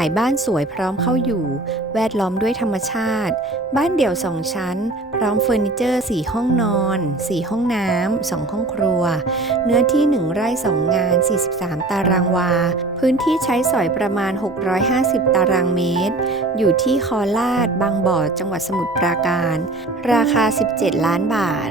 ายบ้านสวยพร้อมเข้าอยู่ แวดล้อมด้วยธรรมชาติ บ้านเดี่ยวสองชั้น พร้อมเฟอร์นิเจอร์สี่ห้องนอน สี่ห้องน้ำสองห้องครัว เนื้อที่หนึ่งไร่สองาน 43 ตารางวา พื้นที่ใช้สอยประมาณ 650 ตารางเมตร อยู่ที่คอลาดบางบ่อจังหวัดสมุทรปราการ ราคา 17 ล้านบาท